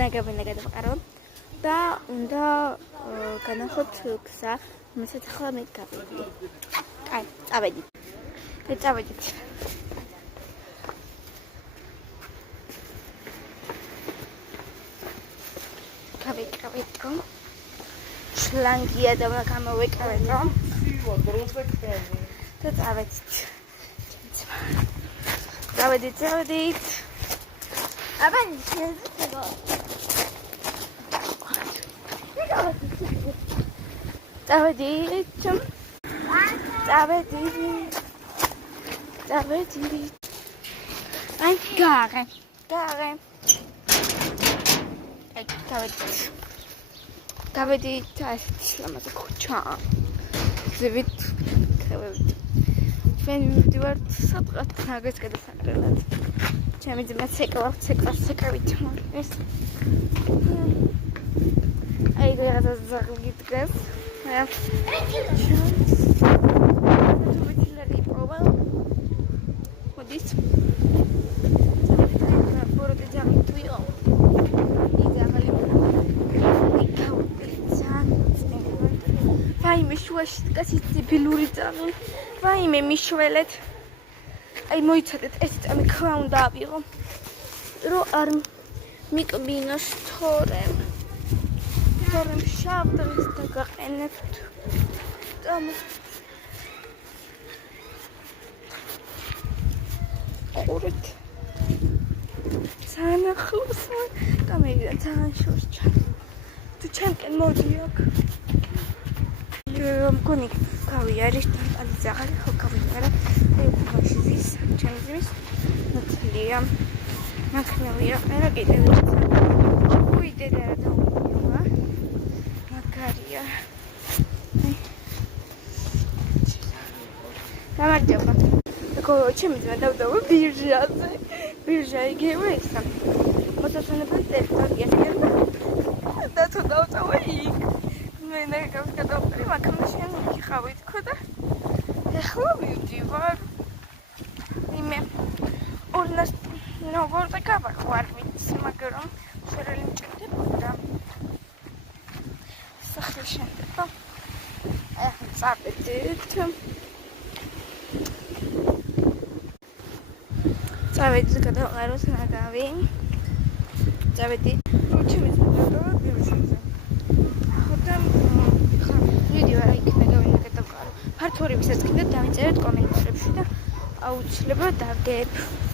ნაგავი გადავყარო და უნდა განახოთ გზა, რომელსაც ახლა მე გავიდი. კაი, წავედით. გავიკავეთ რომ შლანგია და გამოვეკავეთ რომ და წავედით. წავედით. აბა შეიძლება წავედით. აი გარე. გავედით ასეთი ლამაზი ქუჩა. ზევით ხევებით. ჩვენ მივდივართ სადღაც ნაგეს გადასაკრელად. ჩემი ძმა ცეკვავით ეს. აი რაღაცა ზაღლი დღეს. მოდის. ბოროტი ძაღლი თუიო. ვაიმე შუაში დგას ის ძიფილური ძაღლი. ვაიმე მიშველეთ. აი მოიცადეთ ეს წამი ქვა უნდა ავიღო. რომ არ მიკბინოს თორემ შავ დღეს დაგაყენებთ. ყურით. სანახლოს კამერიდან ძალიან შორს ჩანს. თუ ჩემკენ მოდი აქ. მგონი გავიარის ტანტალი ძაღალი ხო გავიარა. აი მაშინ ზის ჩემი ძმის ნათლია. ნახნევია. არა კიდევ ის. უი დედა რა დაუბრუნდა. მაგარია. გამარჯობა. ჩემი ძმა დავდავა ბირჟაზე. ბირჟა იგივე ისა. მოსასვენებელი ტერიტორია და თუ დავწავე იქ. მე ნაგავს გადავყრი, მაგრამ შენ იქ ხავით ხო და ეხლა მივდივარ. იმე ორნას როგორ და გავახვარ ვიცი, მაგრამ შორელი მჭირდებოდა. სახელი შენდება. ახლა წავედით. გადავყაროთ ნაგავი. წავედით. ჩემი ძმა დავდავა ბირჟაზე. ვიდეო რა იქნება გადავყარო. ფართოებისაც კიდე დავიწერეთ კომენტარებში და აუცილებლად დაგებ.